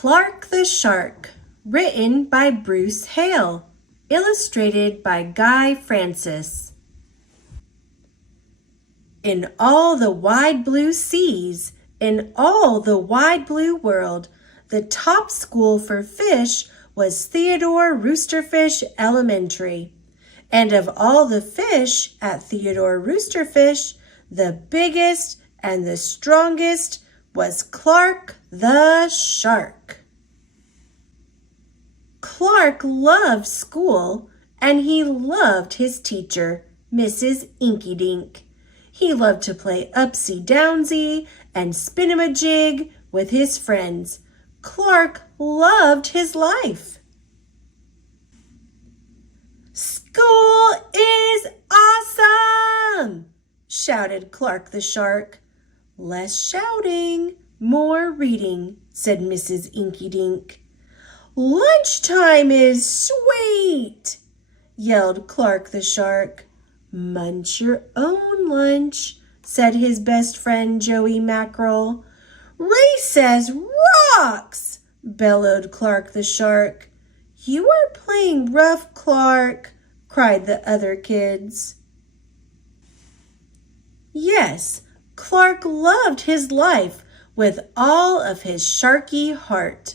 Clark the Shark, written by Bruce Hale, illustrated by Guy Francis. In all the wide blue seas, in all the wide blue world, the top school for fish was Theodore Roosterfish Elementary. And of all the fish at Theodore Roosterfish, the biggest and the strongest was Clark the Shark. Clark loved school, and he loved his teacher, Mrs. Inkydink. He loved to play upsy-downsy and spin-em-a-jig with his friends. Clark loved his life. "School is awesome!" shouted Clark the Shark. "Less shouting, more reading," said Mrs. Inkydink. "Lunchtime is sweet!" yelled Clark the Shark. "Munch your own lunch," said his best friend Joey Mackerel. "Recess rocks!" bellowed Clark the Shark. "You are playing rough, Clark," cried the other kids. Yes, Clark loved his life with all of his sharky heart,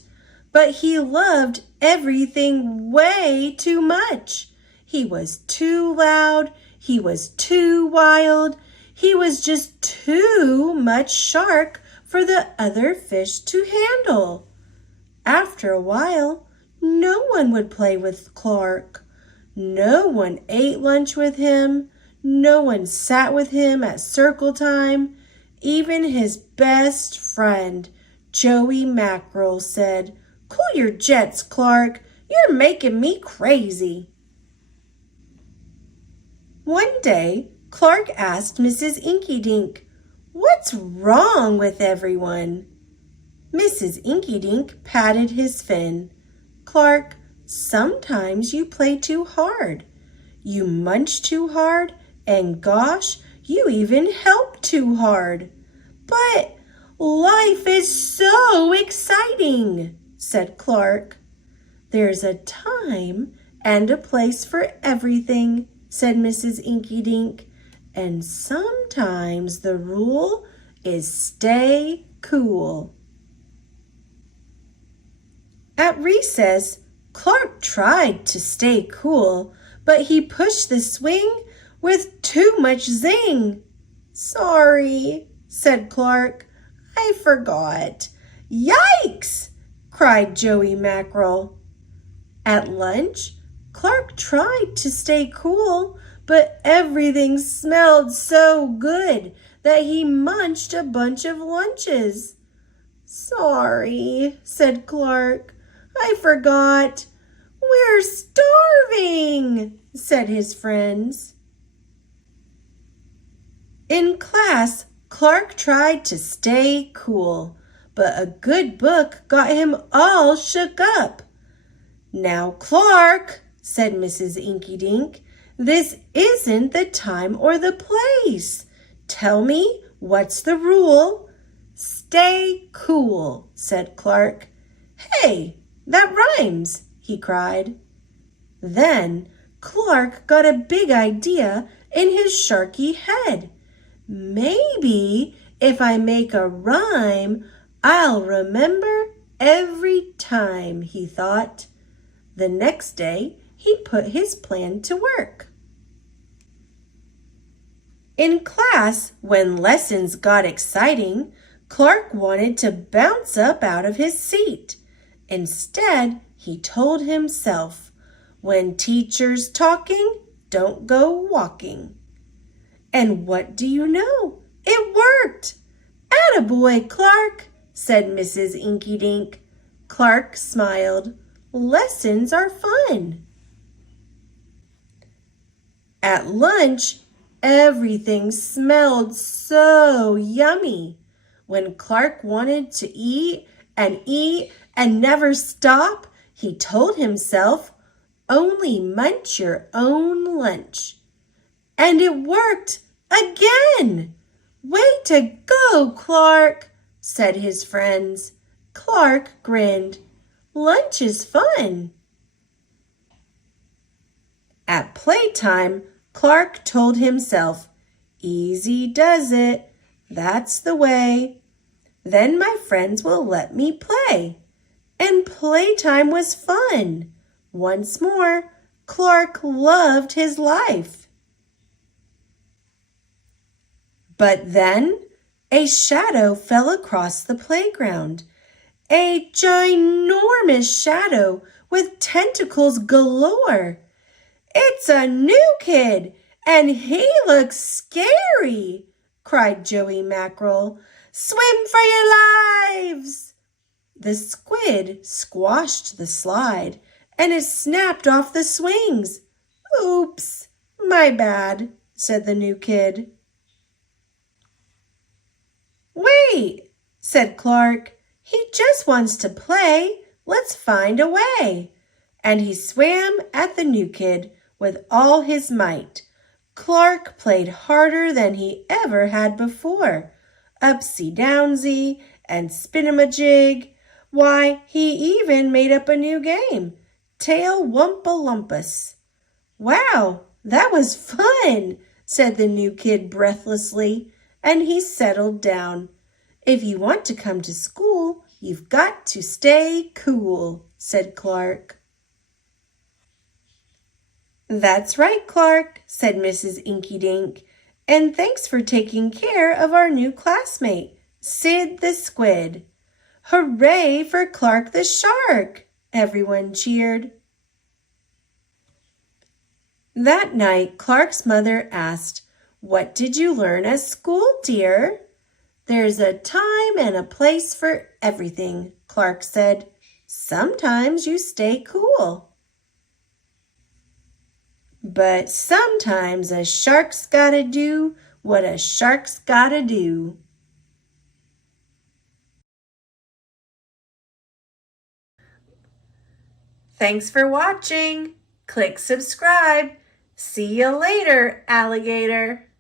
but he loved everything way too much. He was too loud, he was too wild, he was just too much shark for the other fish to handle. After a while, no one would play with Clark. No one ate lunch with him. No one sat with him at circle time. Even his best friend, Joey Mackerel, said, "Cool your jets, Clark. You're making me crazy." One day, Clark asked Mrs. Inkydink, "What's wrong with everyone?" Mrs. Inkydink patted his fin. "Clark, sometimes you play too hard. You munch too hard, and gosh, you even help too hard." "But life is so exciting," said Clark. "There's a time and a place for everything," said Mrs. Inkydink. "And sometimes the rule is stay cool." At recess, Clark tried to stay cool, but he pushed the swing with too much zing. "Sorry," said Clark. "I forgot." "Yikes!" cried Joey Mackerel. At lunch, Clark tried to stay cool, but everything smelled so good that he munched a bunch of lunches. "Sorry," said Clark. "I forgot." "We're starving," said his friends. In class, Clark tried to stay cool, but a good book got him all shook up. "Now, Clark," said Mrs. Inkydink, "this isn't the time or the place. Tell me, what's the rule?" "Stay cool," said Clark. "Hey, that rhymes," he cried. Then Clark got a big idea in his sharky head. "Maybe if I make a rhyme, I'll remember every time," he thought. The next day, he put his plan to work. In class, when lessons got exciting, Clark wanted to bounce up out of his seat. Instead, he told himself, "When teacher's talking, don't go walking." And what do you know? It worked! "Attaboy, Clark," said Mrs. Inkydink. Clark smiled. Lessons are fun. At lunch, everything smelled so yummy. When Clark wanted to eat and never stop, he told himself, "Only munch your own lunch." And it worked again. "Way to go, Clark," said his friends. Clark grinned. Lunch is fun. At playtime, Clark told himself, "Easy does it. That's the way. Then my friends will let me play." And playtime was fun. Once more, Clark loved his life. But then a shadow fell across the playground. A ginormous shadow with tentacles galore. "It's a new kid, and he looks scary," cried Joey Mackerel. "Swim for your lives!" The squid squashed the slide, and it snapped off the swings. "Oops, my bad," said the new kid. "Wait," said Clark. "He just wants to play. Let's find a way." And he swam at the new kid with all his might. Clark played harder than he ever had before. Upsy-downsy and spin-em-a-jig. Why, he even made up a new game, Tail-wumpa-lumpus. "Wow, that was fun," said the new kid breathlessly, and he settled down. "If you want to come to school, you've got to stay cool," said Clark. "That's right, Clark," said Mrs. Inky-Dink, "and thanks for taking care of our new classmate, Sid the Squid." "Hooray for Clark the Shark!" everyone cheered. That night, Clark's mother asked, "What did you learn at school, dear?" "There's a time and a place for everything," Clark said. "Sometimes you stay cool. But sometimes a shark's gotta do what a shark's gotta do." Thanks for watching. Click subscribe. See you later, alligator.